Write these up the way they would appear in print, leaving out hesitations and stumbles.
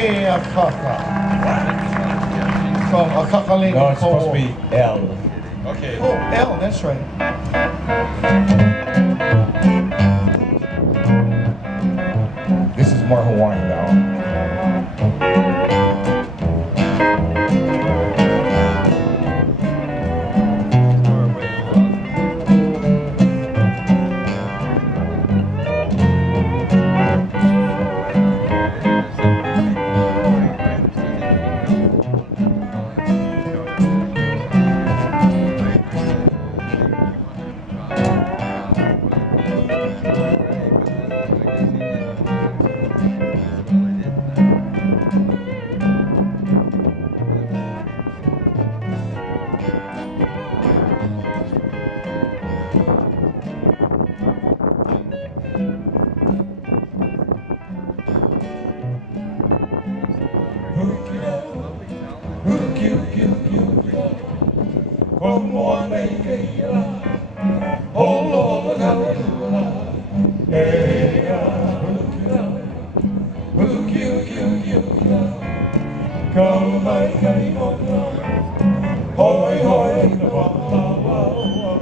Akaka. From Akaka Lake. No, it's supposed to be L. Okay. Oh, L, that's right. This is more Hawaiian now.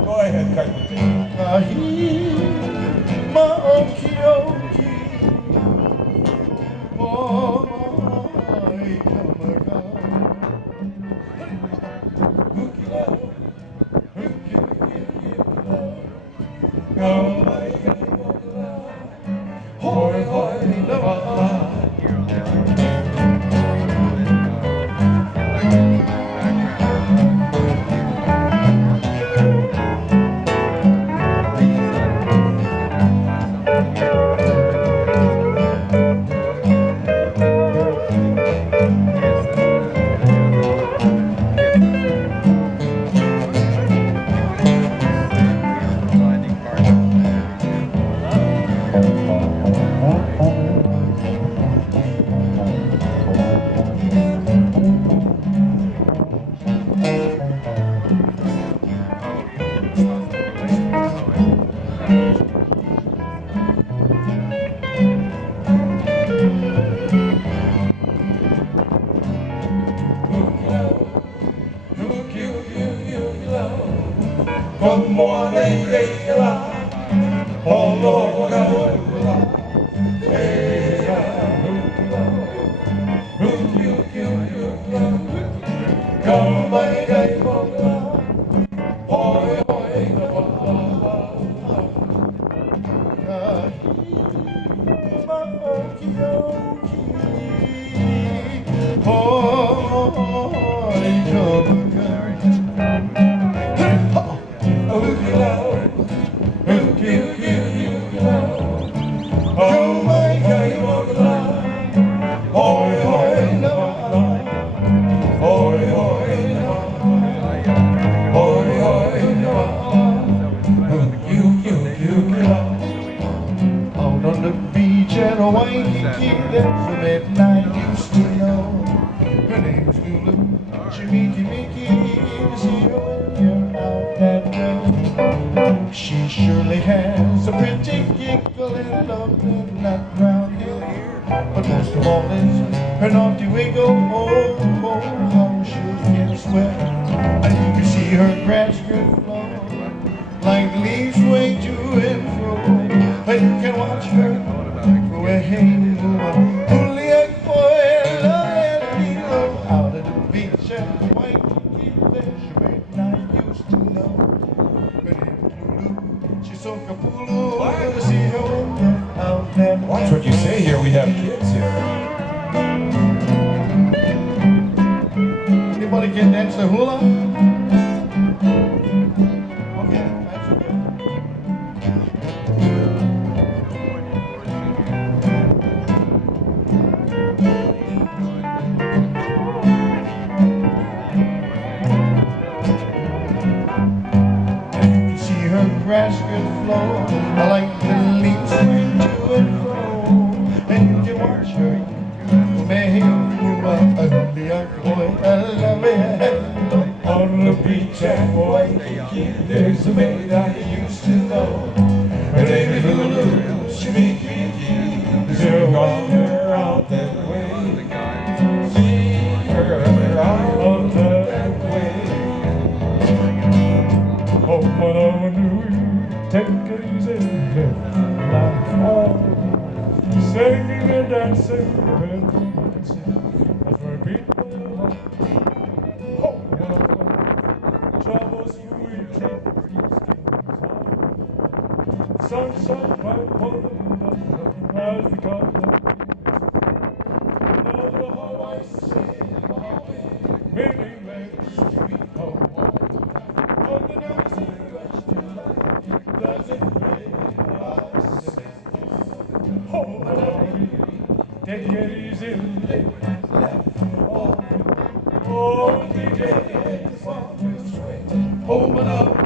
Go ahead, Watch what you say here, we have kids here. Anybody can dance the hula? Okay, that's okay. And you can see her grass good flow. I like the leaves swing to and fro. And you can watch her make you On the beach at Waikiki, there's a maid I used to know. Her name is Lulu, she make me there's a water out that way. That's where people are. Travels through sunshine bright for the as the conduct. Now the Hawai meaningless home. On the news doesn't play our say. Home alone, take it easy, live all the days on this way. Home alone.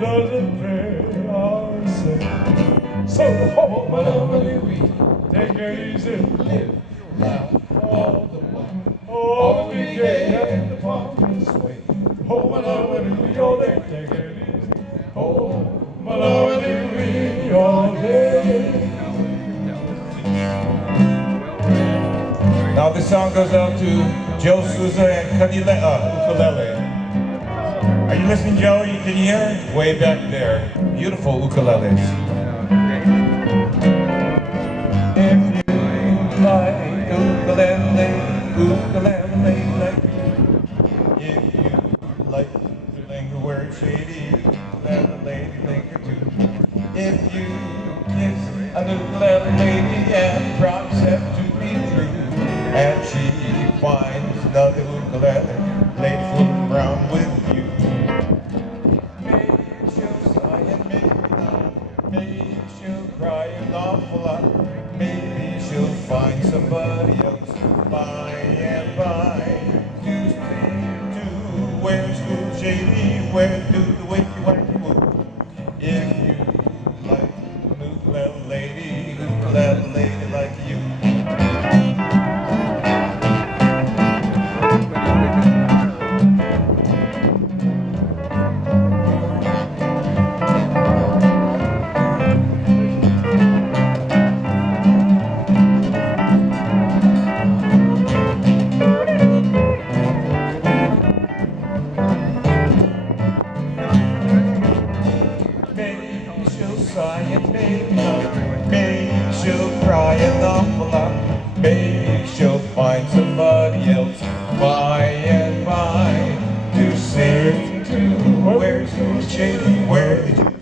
Doesn't pay our say. So home alone we take it easy, live now all the while. All we get in the palm sway. Home alone we all day, take it easy. Home alone we all day. Now this song goes out to Joe Souza and ukulele. Are you listening, Joe? Can you hear? Way back there. Beautiful ukuleles. If you like ukulele, ukulele like me. If you like to linger where it's shady, let a lady linger too. If you kiss an ukulele lady and promise her to be true, and she finds another ukulele lady fooling around with you. Maybe she'll find somebody else by and by to where school shady, where do the wacky wacky woo. If you like a ukulele lady like you. Maybe she'll cry an awful lot. Maybe she'll find somebody else by and by to sing to. Where's the shady? Where did you